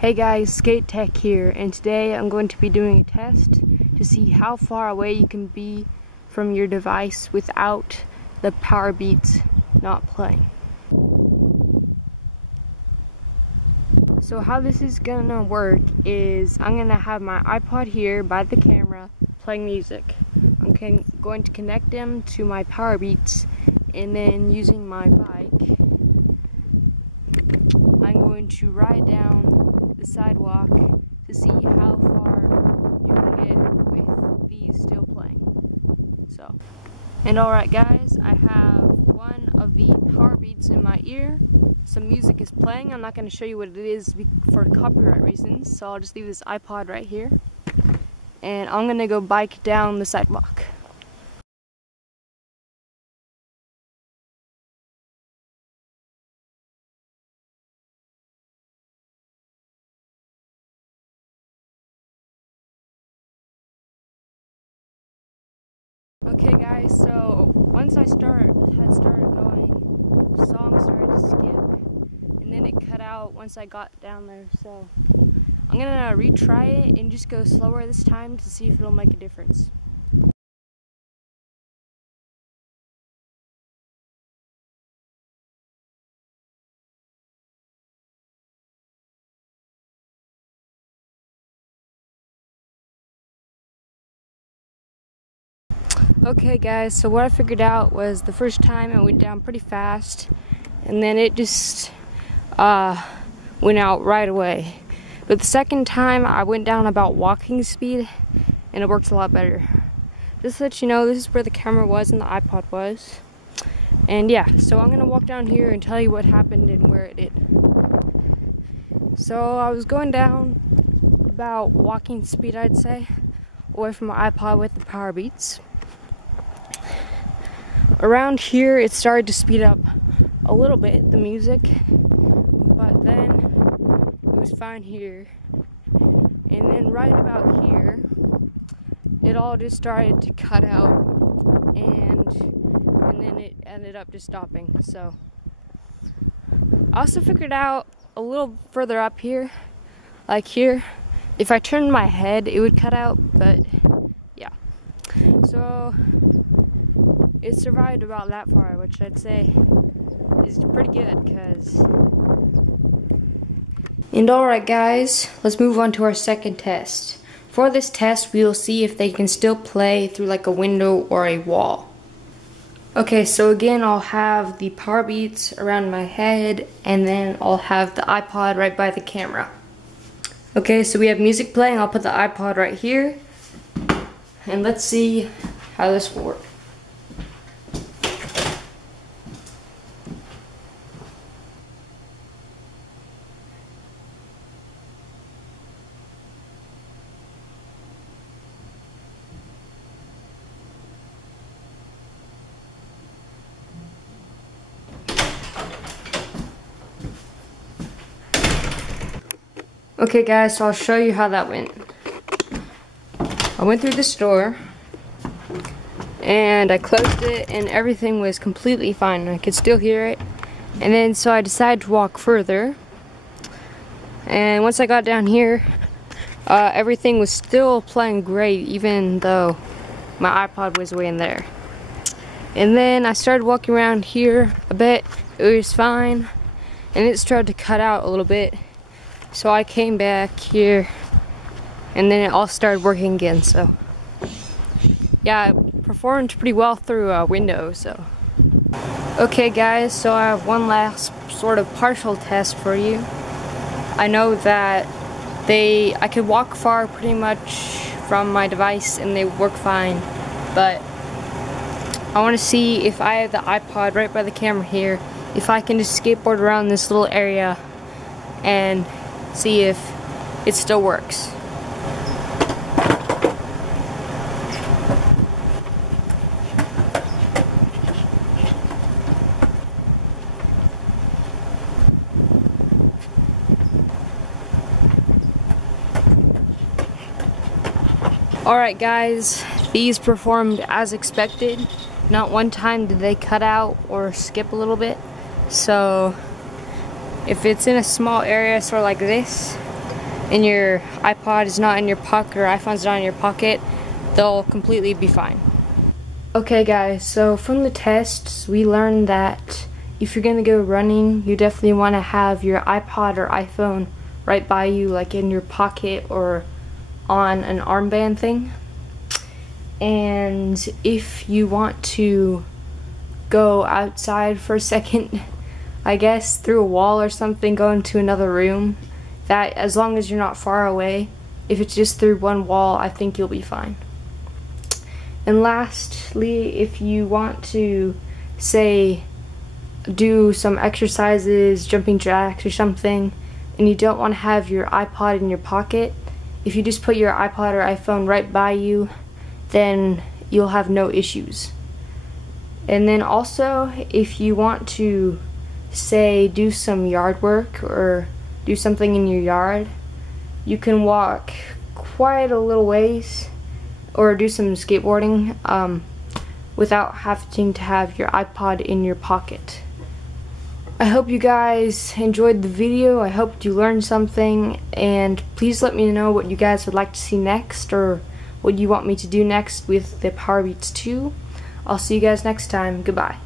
Hey guys, Skate Tech here, and today I'm going to be doing a test to see how far away you can be from your device without the Powerbeats not playing. So how this is gonna work is I'm gonna have my iPod here by the camera playing music. I'm going to connect them to my Powerbeats, and then using my bike, I'm going to ride down the sidewalk to see how far you can get with these still playing. And alright guys, I have one of the Powerbeats in my ear. Some music is playing. I'm not going to show you what it is for copyright reasons, so I'll just leave this iPod right here. And I'm going to go bike down the sidewalk. Okay guys, so once I had started going, the song started to skip, and then it cut out once I got down there, so I'm gonna retry it and just go slower this time to see if it'll make a difference. Okay guys, so what I figured out was the first time I went down pretty fast, and then it just went out right away. But the second time I went down about walking speed, and it works a lot better. Just to let you know, this is where the camera was and the iPod was. And yeah, so I'm gonna walk down here and tell you what happened and where it did. So I was going down about walking speed, I'd say, away from my iPod with the Powerbeats. Around here it started to speed up a little bit, the music, but then it was fine here. And then right about here, it all just started to cut out, and then it ended up just stopping. So I also figured out a little further up here, like here, if I turned my head it would cut out, but yeah. So it survived about that far, which I'd say is pretty good, cause. And alright guys, let's move on to our second test. For this test, we will see if they can still play through like a window or a wall. Okay, so again, I'll have the Powerbeats around my head, and then I'll have the iPod right by the camera. Okay, so we have music playing. I'll put the iPod right here, and let's see how this will work. Okay guys, so I'll show you how that went. I went through this door, and I closed it, and everything was completely fine. I could still hear it. And then so I decided to walk further. And once I got down here, everything was still playing great, even though my iPod was way in there. And then I started walking around here a bit. It was fine. And it started to cut out a little bit. So I came back here, and then it all started working again. So yeah, it performed pretty well through a window. So okay guys, so I have one last sort of partial test for you. I know that I could walk far pretty much from my device and they work fine, but I want to see if I have the iPod right by the camera here, if I can just skateboard around this little area and see if it still works. Alright guys, these performed as expected. Not one time did they cut out or skip a little bit. So if it's in a small area sort of like this, and your iPod is not in your pocket or iPhone's not in your pocket, they'll completely be fine. Okay guys, so from the tests we learned that if you're gonna go running, you definitely want to have your iPod or iPhone right by you, like in your pocket or on an armband thing. And if you want to go outside for a second, I guess through a wall or something, go into another room, that as long as you're not far away, if it's just through one wall, I think you'll be fine. And lastly, if you want to, say, do some exercises, jumping jacks or something, and you don't want to have your iPod in your pocket, if you just put your iPod or iPhone right by you, then you'll have no issues. And then also, if you want to, say, do some yard work or do something in your yard, you can walk quite a little ways or do some skateboarding without having to have your iPod in your pocket. I hope you guys enjoyed the video. I hope you learned something, and please let me know what you guys would like to see next or what you want me to do next with the Powerbeats 2. I'll see you guys next time. Goodbye.